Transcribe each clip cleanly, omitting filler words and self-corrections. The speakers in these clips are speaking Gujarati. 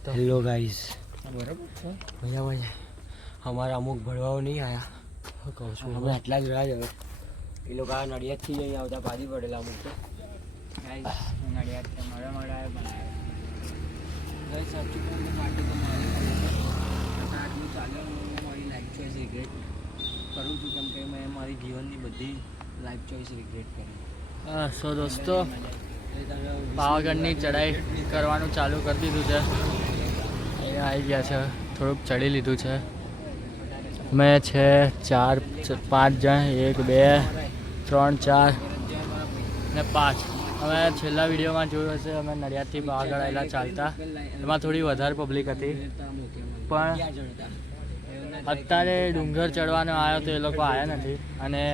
तो हेलो गाइस बराबर मजा मजा हमारा अमुक भरवाओ नहीं आया कहूँ छूँ हमें आटला ज रहा है ये लोग आ नड़ियाद थी नहीं आता भाजी पड़ेला अमुक तो गाइस नड़ियाद से मड़ा मड़ा है बनाया गाइस सब चीज़ में पार्टी को मारे आदमी चाले मारी लाइफ चॉइस रिग्रेट करूँ છું કેમ કે મેં મારી જીવનની બધી લાઈફ ચોઈસ રિગ્રેટ કરી સો દોસ્તો પાવાગઢની ચડાઈ કરવાનું ચાલુ કરી દીધું છે અહીંયા આવી ગયા છે થોડુંક ચડી લીધું છે અમે છે 4-5 જણ 1 2 3 4 ને 5 અમે છેલ્લા વિડીયોમાં જોયું હશે અમે નડિયાદથી પાવાગઢ આવેલા ચાલતા એમાં થોડી વધારે પબ્લિક હતી પણ અત્યારે ડુંગર ચડવાનો આવ્યો તો એ લોકો આવ્યા નથી અને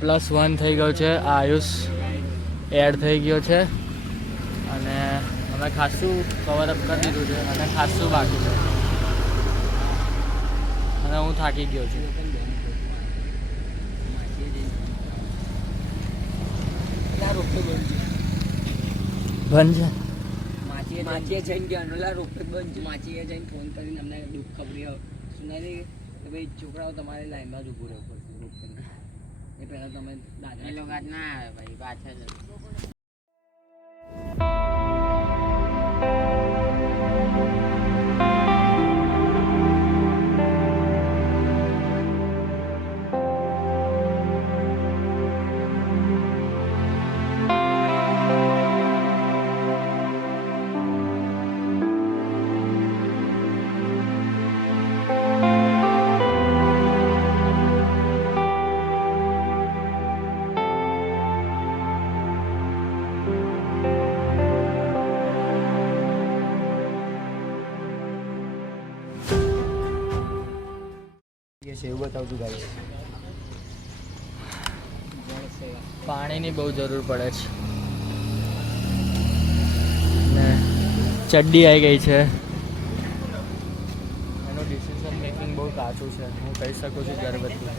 +1 થઈ ગયો છે આયુષ એડ થઈ ગયો છે અને અમે ખાસું કવરઅપ કરી દીધું છે અને ખાસું બાકી છે અને હું થાકી ગયો છું બંધ છે માચીએ જઈને ગયા નોલા રોપે બંધ છે માચીએ જઈને ફોન કરીને અમને દુઃખ ખબરી સુનારી કે ભાઈ છોકરાઓ તમારે લાઈનમાં જ ઊભું રહેવું પડશે એ પહેલાં તમે દાદા એ લોકો આજ ના આવે ભાઈ પાછળ એવું બતાવતું ગાઈસ પાણીની બહુ જરૂર પડે છે ને ચડ્ડી આવી ગઈ છે એનું ડિસિઝન મેકિંગ બહુ કાચું છે હું કહી શકું છું ગર્ભવતી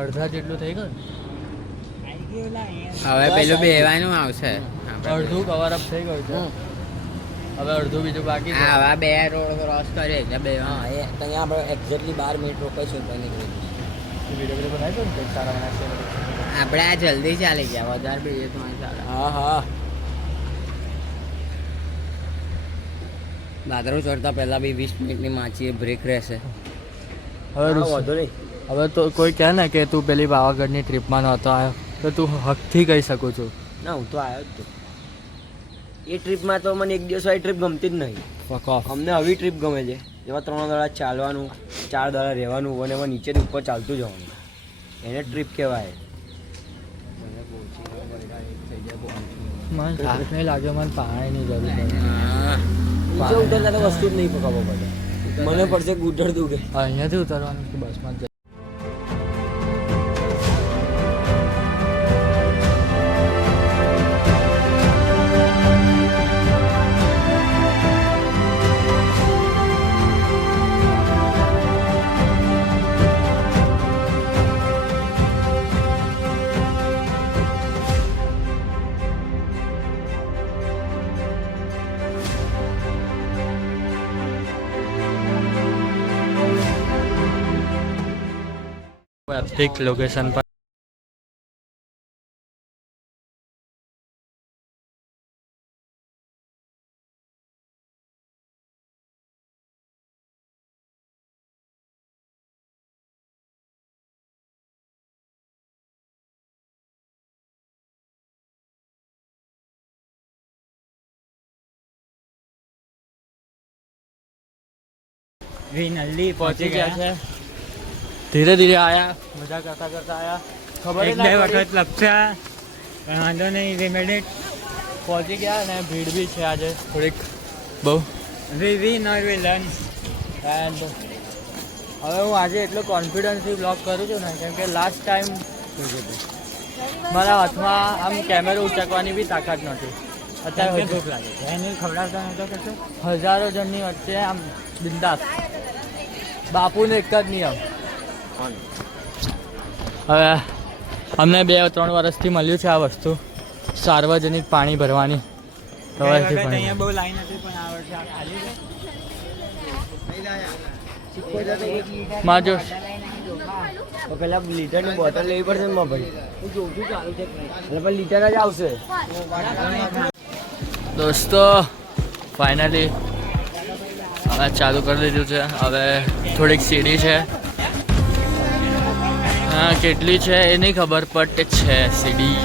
અડધા જેટલું થઈ ગયું હવે પેલું બેવાનું આવશે અડધું કવરઅપ થઈ ગયું છે હવે અડધું બીજું બાકી છે આવા 2 રોડ ક્રોસ કરે એટલે બે હા એ ત્યાં આપણે એક્ઝેક્ટલી 12 મિનિટ રોકાઈશું તો નીકળી વિડીયો બનાવી દો ને કંઈક સારા બનાવશે આપણે આ જલ્દી ચાલી ગયા વધારે બીજે તો ચાલે હા હા દાદરો ચડતા પહેલાં બી 20 મિનિટની માચીએ બ્રેક રહેશે હવે વાંધો નહીં હવે તો કોઈ કહે ને કે તું પેલી પાવાગઢની ટ્રીપમાં નહોતો આવ્યો તો તું હકથી કહી શકું છું ના હું તો આવ્યો જ તો એ ટ્રીપમાં તો મને એક દિવસ વાળી ટ્રીપ ગમતી જ નહીં અમને આવી ટ્રીપ ગમે છે જેમાં 3 દાડા ચાલવાનું 4 દાડા રહેવાનું અને એમાં નીચેથી ઉપર ચાલતું જવાનું એને ટ્રીપ કહેવાય મને થાક નહીં લાગ્યો મને પાણીની જરૂર નીચે ઉતરતા તો વસ્તુ જ નહીં ખબર પડે મને પડશે ગુડર દુખે અહીંયાથી ઉતરવાનું બસમાં ઠીક લોકેશન પર નલ્લી પહોંચી ગયા છે ધીરે ધીરે આયા મજા કરતા કરતા આયા ખબર એક બે વખત લપસ્યા પણ વાંધો નહીં 2 મિનિટ પહોંચી ગયા અને ભીડ બી છે આજે થોડીક બહુ we note we learn and હવે હું આજે એટલો કોન્ફિડન્સથી બ્લોગ કરું છું ને કેમ કે લાસ્ટ ટાઈમ મારા હાથમાં આમ કેમેરો ઉચકવાની બી તાકાત નહોતી અત્યારે ભૂખ લાગે છે એને ખવડાવતા નહોતો કરતો હજારો જણની વચ્ચે આમ બિંદાસ બાપુને એક જ નિયમ હવે અમને 2-3 વર્ષથી મળ્યું છે આ વસ્તુ સાર્વજનિક પાણી ભરવાની સવારથી પણ અહીંયા બહુ લાઈન હતી પણ આ વર્ષે આ ખાલી છે. માં જો તો પેલા લીટરની બોટલ લેવી પડશે ને ભાઈ હું જોઉં છું ચાલુ છે એટલે પણ લીટર જ આવશે. દોસ્તો ફાઇનલી હવે ચાલુ કરી દીધું છે. હવે થોડીક સીડી છે, હા કેટલી છે એ નહીં ખબર બટ છે સીડી.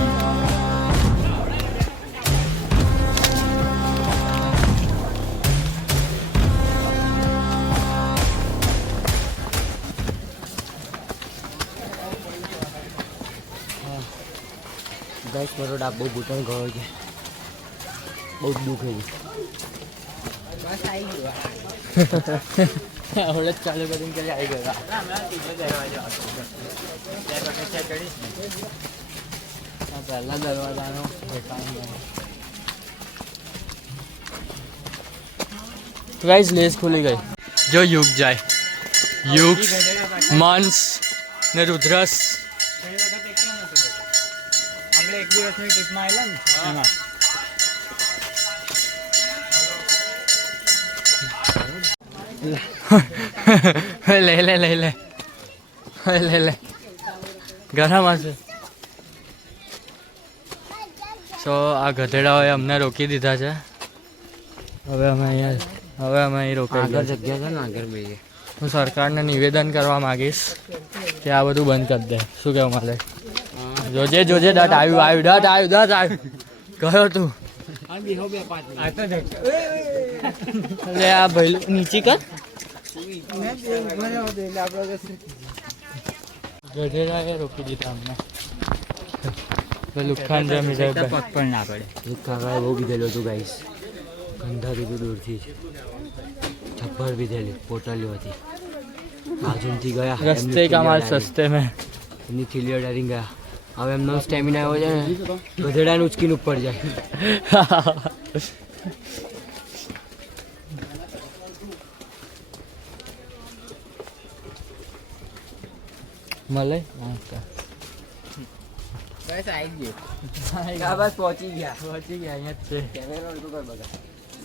ગાઈસ મારો ડાબો ઘૂંટણ ગયો છે, બહુ જ દુઃખ છે. હમણાં જ ચાલુ કરીને કે આવી ગયા. પહેલા દરવાજાનો ગાઈસ લેસ ખુલી ગઈ. જો યુગ જાય, યુગ માનસ ને રુદ્રસ. આપણે એક દિવસની ટ્રીપમાં આવેલા ને એમાં લે લે લે લે લે લે ગરમ હશે. સો આ ગધેડાઓએ અમને રોકી દીધા છે. હવે અમે અહીં રોકાઈ આગળ ગયા. જગ્યા છે ને આગળ ભાઈ હું સરકારને નિવેદન કરવા માંગીશ કે આ બધું બંધ કરી દે. શું કહેવું મારે? જોજે જોજે દટ આવ્યું દટ આવ્યું ગયો તું. આ તો દેખ એટલે આ ભાઈ નીચે કર ગધેડાએ રોકી દીધા અમને. લુખાન જમી જાય પગ પણ ના પડે. કાકાએ બહુ પીધેલું હતું ગાઈસ, ગંધાતું હતું દૂરથી જ. છપ્પર પીધેલી પોટલીઓ હતી, બાજુથી ગયા રસ્તે કમાલ સસ્તે મેં. એમની થીલીઓ ડરી ગયા. હવે એમનો સ્ટેમિના એવો છે ને ગધેડાને ઉચકીને ઉપર જાય. મળે બસ આવી ગયું. બસ પહોંચી ગયા. પહોંચી ગયા અહીંયા જ છે. કેમેરો અડધું કર બધા.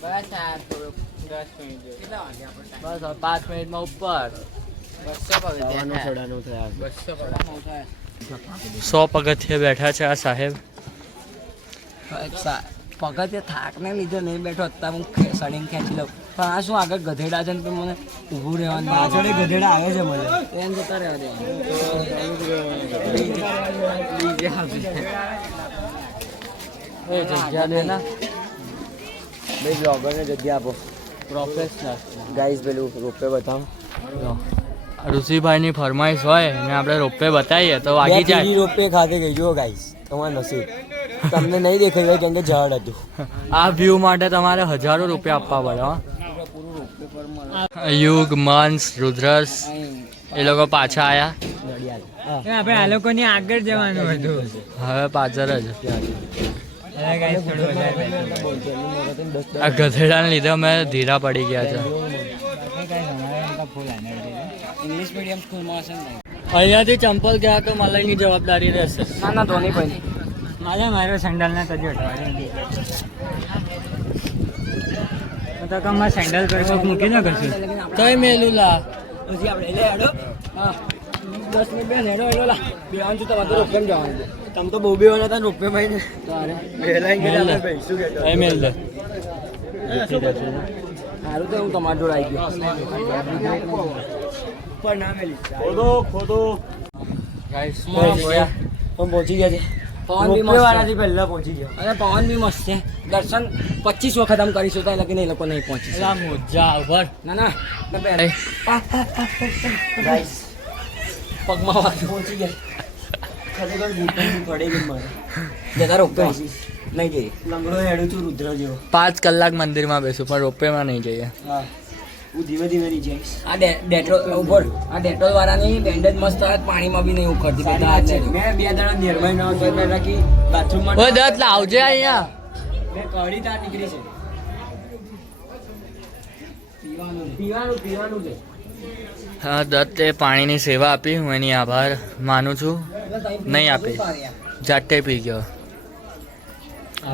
બસ આ થોડુંક 10 મિનિટ કેટલા વાગે આપણે બસ હવે 5 મિનિટમાં ઉપર. 200 સવારનો સડાનો થયા. 100 પગથિયે બેઠા છે આ સાહેબ. પગથિયે થાકને લીધે નહીં બેઠો અત્યારે હું સડીને ખેંચી લઉં, પણ આ શું આગળ ગધેડા છે ને તો મને ઊભું રહેવાનું. પાછળ ગધેડા આવે છે મને એમ જતા રહેવા એ જગ્યા દે ના ભાઈ બ્લોગરને જગ્યા આપો. પ્રોફેશનલ ગાઈસ પેલું રોપે બતાવો. ઋષિભાઈની ફરમાઈશ હોય ને આપણે રોપે બતાવીએ તો વાગી જાય. રોપે ખાતે ગઈ જુઓ ગાઈસ, તમારું નસીબ. તમને નહીં દેખાય હોય કેમ કે ઝાડ હતું. આ વ્યૂ માટે તમારે હજારો રૂપિયા આપવા પડે. યુગ મંસ રુદ્રસ એ લોકો પાછા આયા. આપણે આ લોકોની આગળ જવાનું હતું. હવે પાછળ જ. અરે ગાઈસ થોડું વધારે આ ગધેડાને લીધે અમે ધીરા પડી ગયા છે. ઇંગ્લિશ મીડિયમ સ્કૂલમાં હશે ને. અહીંયાથી ચંપલ ગયા તો મલાઈની જવાબદારી રહેશે. ના ના ધોની ભાઈ મારો સેન્ડલ ના તજો તો કમમાં સેન્ડલ પર કોક મૂકી ન કરશું. કઈ મેલું લા પછી આપણે એટલે હેડો. હા 10 મિનિટ બેન હેડો લા બેવાનું છું. તમારે તો રોપેમ જવાનું છે. તમે તો બહુ બેવાના હતા રોપે ભાઈ ને. વહેલા ગયા ભાઈ શું કહેતો એ મેલ દે. સારું તો હું તમારા જોડે આવી ગયો. પણ ના મેલી ખોદો ગાઈસ પણ પહોંચી ગયા છે. પવન બી મસ્ત વાળાથી પહેલા પહોંચી ગયો. અને પવન બી મસ્ત છે. દર્શન 25 વખત આમ કરીશું તો લગીને એ લોકો નહીં પહોંચી શકે. મોજા ઉપર ના ના ગાઈસ પગમાં વાગી પહોંચી ગયા. ખરેખર ઘૂંટણ પડે ગઈ મારે. જતા રોપે નહીં જઈએ. લંગડો હેડું છું રુદ્ર જેવો. 5 કલાક મંદિરમાં બેસું પણ રોપેમાં નહીં જઈએ. હા હું ધીમે ધીમે નહીં જઈશ. આ ડેટ્રોલ ઉપર આ ડેટ્રોલ વાળાની બેન્ડેજ મસ્ત આવે, પાણીમાં બી નહીં ઉખડતી. બધા મેં 2 દાડા નિર્મય ન હતો એટલે રાખી બાથરૂમમાં. ઓય દત્ત લાવજે અહીંયા. મેં કઢી તાર નીકળી છે. પીવાનું છે. હા દત્તે પાણીની સેવા આપી, હું એની આભાર માનું છું. નહીં આપી, જાતે પી ગયો.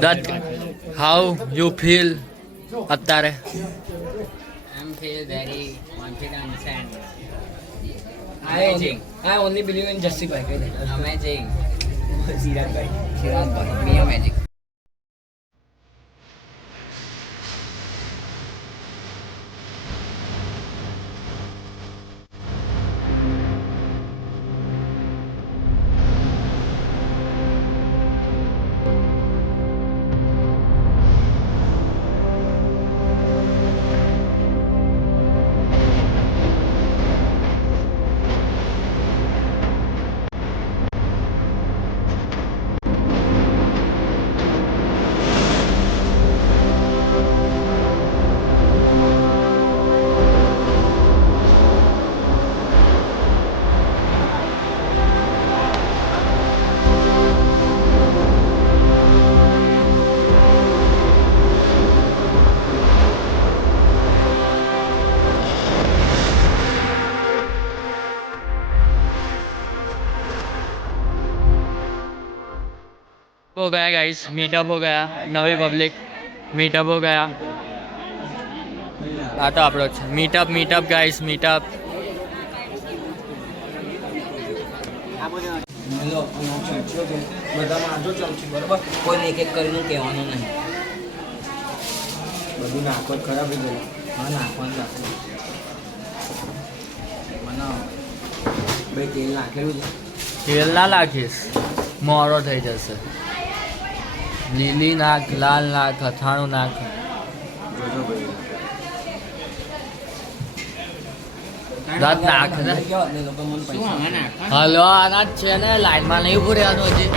that how you feel અત્યારે? I'm feel very confident and I only believe in Justified. amazing. સિરાજભાઈ Be amazing. हो गया गाइस, मीटअप हो गया, नवी पब्लिक मीटअप हो गया. આ તો આપણો છે મીટઅપ ગાઈસ, મીટઅપ. બધા મારજો ચમચી બરાબર, કોઈને એક એક કરીને કહેવાનું નહીં. બધું નાખો જ ખરાબ થઈ ગયું. હા નાખવાનું રાખવું. બનાવો. ભાઈ તેલ નાખેલું છે. તેલ ના નાખીશ, મોરો થઈ જશે. લીલી નાખ, લાલ નાખ, અથાણું નાખ. જોજો ભાઈ. દાંત નાખ ને. એ લોકો મને શું પૈસા આમાં નાખવાનું? હલો, આના જ છે ને, લાઈનમાં નહીં ઉભું રહેવાનું હજી.